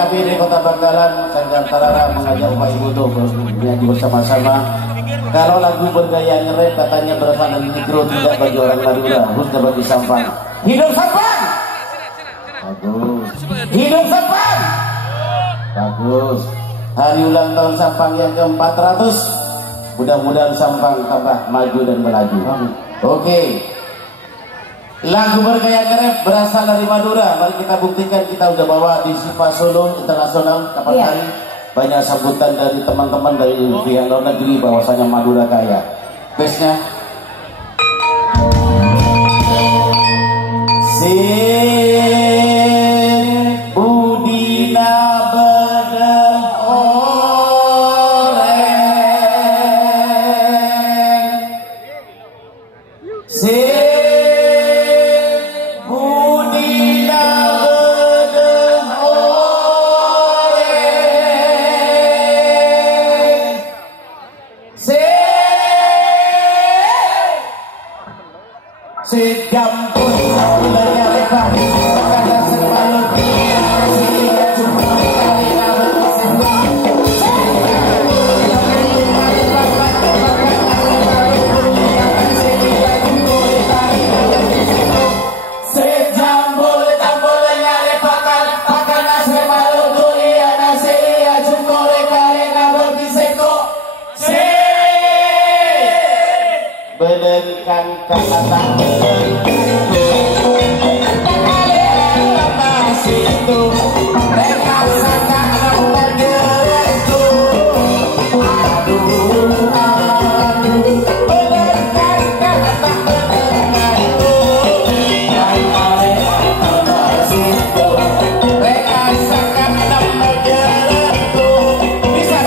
KPD Kota Bangkalan, Sanggar Tarara mengajak Bapak Ibu untuk bernyanyi bersama-sama. Kalau lagu bergaya ngerep katanya berasal dari negro, tidak bagi orang Madura, harusnya bagi Sampang. Hidup Sampang! Bagus. Hidup Sampang! Bagus. Hari ulang tahun Sampang yang ke-400. Mudah-mudahan Sampang tambah maju dan melaju. Oke. Lagu bergaya ngerep berasal dari Madura. Mari kita buktikan, kita udah bawa di Sipa Solo Internasional kapan hari. Banyak sambutan dari teman-teman dari pihak luar negeri bahwasanya Madura kaya. Bassnya Sin Budina Bedeng Oreng Sin sejampun mulanya lebar kadang selalu dia cuma kali sejambul tambulnya lepakan pakana semalu dunia nasi ya cuma kali ngabur diseko belenkan kata situ mereka sangat menjeretku aduh belenkan kata belenganku situ mereka sangat menjeretku bisa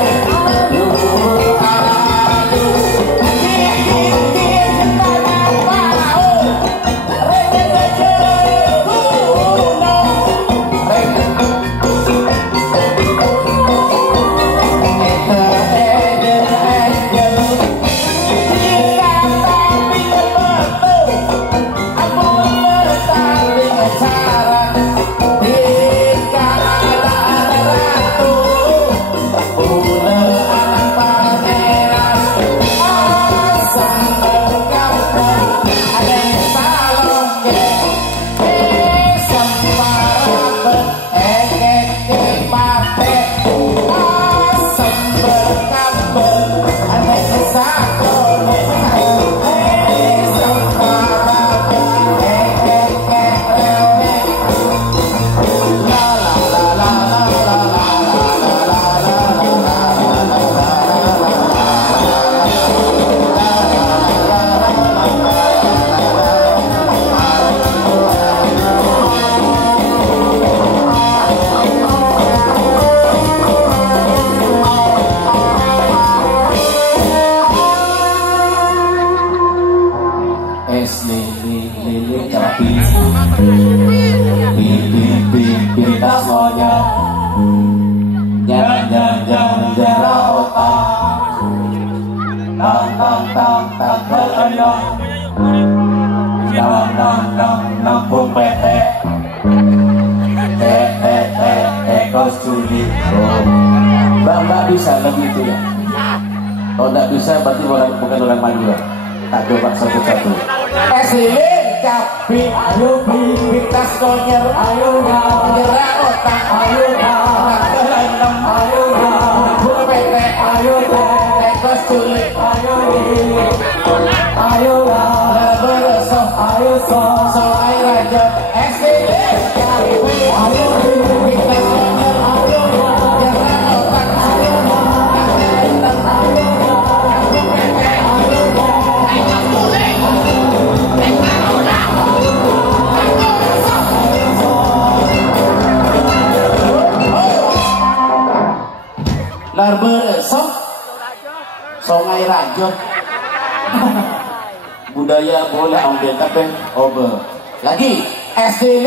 Mbak bisa begitu ya? Kalau tidak bisa berarti bukan orang Madura. Tak coba satu-satu. Esilin kapi, ayo bibit tas konyer, ayo nyerah otak, ayo kerenam, ayo bulu pete, ayo tekos culik, ayo beresok, ayo so air raja. Esilin kapi, ayo bibit tas konyer, ayo nyerah otak, ayo kerenam, ayo bergaya boleh ambil tapi over lagi SD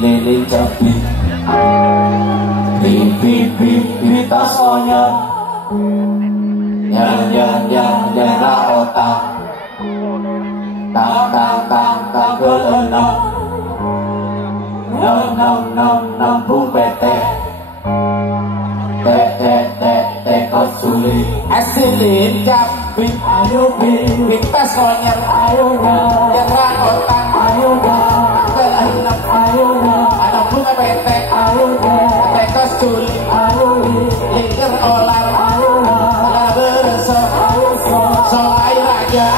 lele capi pipi tas monyet yang otak tang keenam nam bung pete te kos sulit asilin capi ayo pipi tas monyet ayo yang otak ayo keenam ayo anak bunga pete ayo te kos sulit ayo liker olar ayo beresok ayo so air aja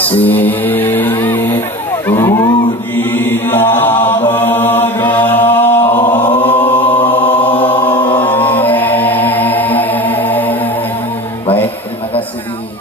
Sip Udina Baik, terima kasih.